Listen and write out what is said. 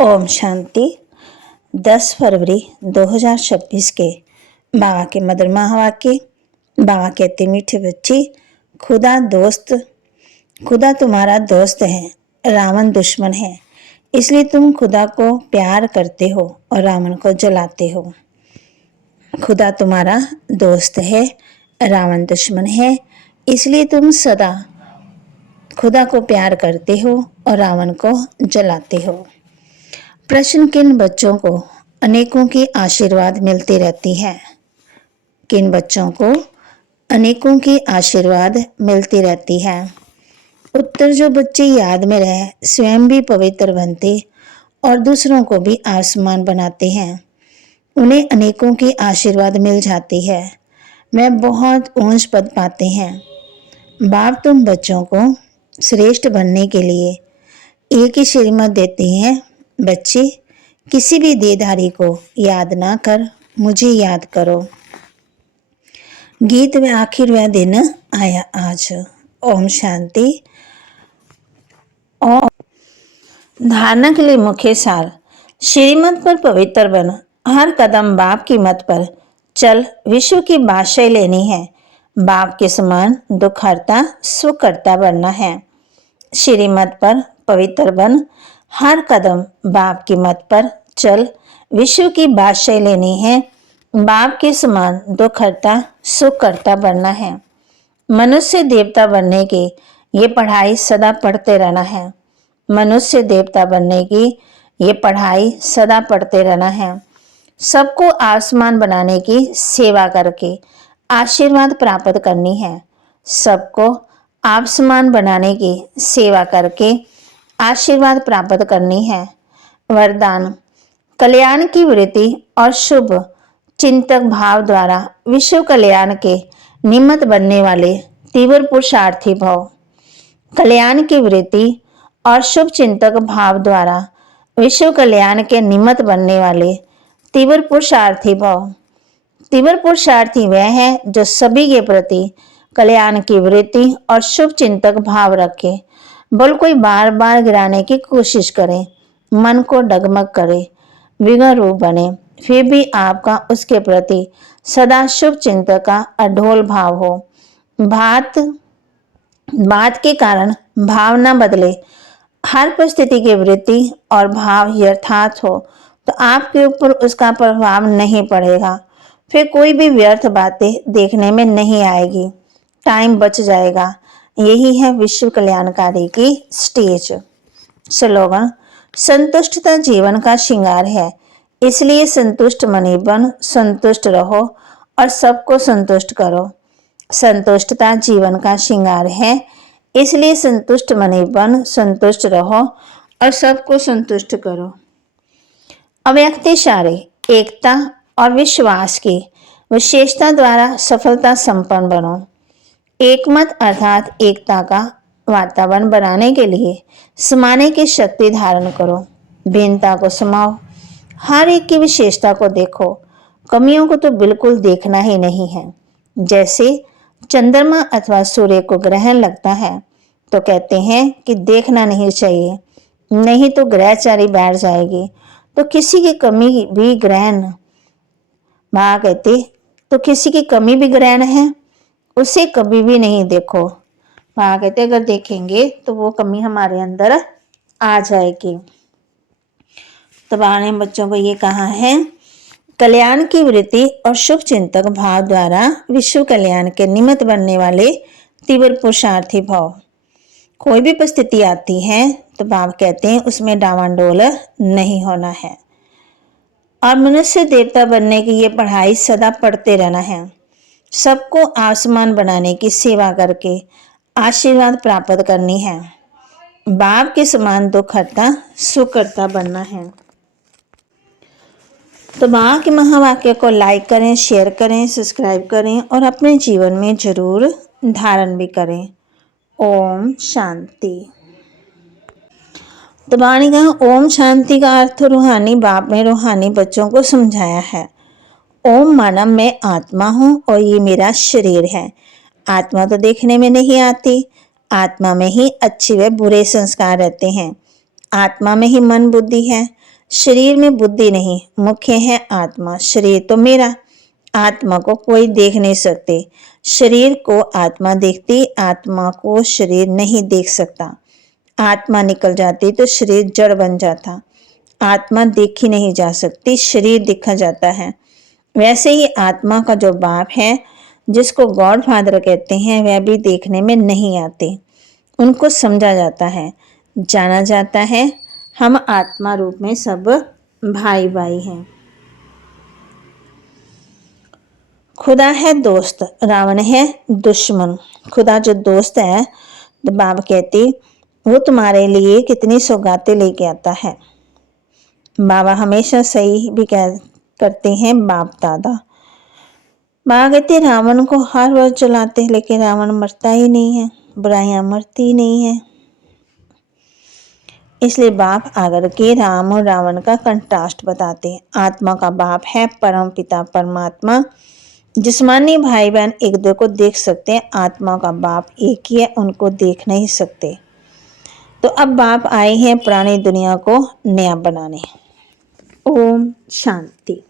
ओम शांति। 10 फरवरी 2026 के बाबा के मधुरमा वाक्य। बाबा कहते, मीठे बच्चे, खुदा तुम्हारा दोस्त है, रावण दुश्मन है। इसलिए तुम खुदा को प्यार करते हो और रावण को जलाते हो। खुदा तुम्हारा दोस्त है, रावण दुश्मन है। इसलिए तुम सदा खुदा को प्यार करते हो और रावण को जलाते हो। प्रश्न, किन बच्चों को अनेकों की आशीर्वाद मिलती रहती है? किन बच्चों को अनेकों की आशीर्वाद मिलती रहती है? उत्तर, जो बच्चे याद में रहे, स्वयं भी पवित्र बनते और दूसरों को भी आसमान बनाते हैं, उन्हें अनेकों की आशीर्वाद मिल जाती है। वे बहुत ऊंच पद पाते हैं। बाप तुम बच्चों को श्रेष्ठ बनने के लिए एक ही श्रीमत देते हैं। बच्चे, किसी भी देहधारी को याद ना कर, मुझे याद करो। गीत में आखिर वह दिन आया आज। ओम शांति। और धारणा के लिए मुख्य सार, श्रीमत पर पवित्र बन, हर कदम बाप की मत पर चल, विश्व की बादशाही लेनी है, बाप के समान दुखहर्ता सुखकर्ता बनना है। श्रीमत पर पवित्र बन, हर कदम बाप की मत पर चल, विश्व की बादशाही लेनी है, बाप के समान दुखहर्ता सुखकर्ता बनना है। मनुष्य देवता बनने की ये पढ़ाई सदा पढ़ते रहना है। मनुष्य देवता बनने की ये पढ़ाई सदा पढ़ते रहना है। सबको आसमान बनाने की सेवा करके आशीर्वाद प्राप्त करनी है। सबको आसमान बनाने की सेवा करके आशीर्वाद प्राप्त करनी है। वरदान, कल्याण की वृत्ति और शुभ चिंतक भाव द्वारा विश्व कल्याण के निमित्त बनने वाले तीव्र पुरुषार्थी भव। कल्याण की वृत्ति और शुभ चिंतक भाव द्वारा विश्व कल्याण के निमित्त बनने वाले तीव्र पुरुषार्थी भव। तीव्र पुरुषार्थी वह है जो सभी के प्रति कल्याण की वृत्ति और शुभ चिंतक भाव रखे। बल कोई बार बार गिराने की कोशिश करे, मन को डगमग करे, विघ्न रूप बने, फिर भी आपका उसके प्रति सदा शुभ चिंतक का अढोल भाव हो। बात के कारण भाव न बदले, हर परिस्थिति की वृत्ति और भाव यथार्थ हो तो आपके ऊपर उसका प्रभाव नहीं पड़ेगा। फिर कोई भी व्यर्थ बातें देखने में नहीं आएगी, टाइम बच जाएगा। यही है विश्व कल्याणकारी की स्टेज। स्लोगन, संतुष्टता जीवन का श्रृंगार है, इसलिए संतुष्ट मनी बन, संतुष्ट रहो और सबको संतुष्ट करो। संतुष्टता जीवन का श्रृंगार है, इसलिए संतुष्ट मनी बन, संतुष्ट रहो और सबको संतुष्ट करो। अव्यक्त इशारे, एकता और विश्वास की विशेषता द्वारा सफलता संपन्न बनो। एकमत अर्थात एकता का वातावरण बनाने के लिए समाने की शक्ति धारण करो। भिन्नता को समाओ, हर एक की विशेषता को देखो, कमियों को तो बिल्कुल देखना ही नहीं है। जैसे चंद्रमा अथवा सूर्य को ग्रहण लगता है तो कहते हैं कि देखना नहीं चाहिए, नहीं तो ग्रहचारी बैठ जाएगी। तो किसी की कमी भी ग्रहण कहते, तो किसी की कमी भी ग्रहण है, उसे कभी भी नहीं देखो। कहते अगर देखेंगे तो वो कमी हमारे अंदर आ जाएगी। तो ने बच्चों को ये कहा है, कल्याण की वृत्ति और शुभ चिंतक भाव द्वारा विश्व कल्याण के निमित्त बनने वाले तीव्र पुरुषार्थी भाव। कोई भी परिस्थिति आती है तो बाप कहते हैं उसमें डावाडोल नहीं होना है और मनुष्य देवता बनने की ये पढ़ाई सदा पढ़ते रहना है। सबको आसमान बनाने की सेवा करके आशीर्वाद प्राप्त करनी है। बाप के समान दुखहर्ता सुखकर्ता बनना है। तो बाबा के महावाक्य को लाइक करें, शेयर करें, सब्सक्राइब करें और अपने जीवन में जरूर धारण भी करें। ओम शांति। तो बाबा ने कहा ओम शांति का अर्थ रूहानी बाप ने रूहानी बच्चों को समझाया है। ओम माना मैं आत्मा हूँ और ये मेरा शरीर है। आत्मा तो देखने में नहीं आती, आत्मा में ही अच्छे व बुरे संस्कार रहते हैं। आत्मा में ही मन बुद्धि है। शरीर में बुद्धि नहीं, मुख्य है आत्मा। शरीर तो मेरा, आत्मा को कोई देख नहीं सकते। शरीर को आत्मा देखती, आत्मा को शरीर नहीं देख सकता। आत्मा निकल जाती तो शरीर जड़ बन जाता। आत्मा देखी नहीं जा सकती, शरीर देखा जाता है। वैसे ही आत्मा का जो बाप है, जिसको गॉड फादर कहते हैं, वह भी देखने में नहीं आते। उनको समझा जाता है, जाना जाता है। हम आत्मा रूप में सब भाई भाई हैं। खुदा है दोस्त, रावण है दुश्मन। खुदा जो दोस्त है, तो बाप कहती वो तुम्हारे लिए कितनी सौगातें लेके आता है। बाबा हमेशा सही भी करते हैं बाप दादा। बाबा कहते रावण को हर रोज जलाते, लेकिन रावण मरता ही नहीं है, बुराइयां मरती ही नहीं है। इसलिए बाप आकर के राम और रावण का कंट्रास्ट बताते हैं। आत्मा का बाप है परम पिता परमात्मा। जिस्मानी भाई बहन एक दूसरे को देख सकते हैं, आत्मा का बाप एक ही है, उनको देख नहीं सकते। तो अब बाप आए हैं पुरानी दुनिया को नया बनाने। ओम शांति।